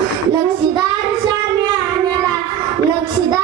लक्षदार श्याम्या आम्हाला लक्षदार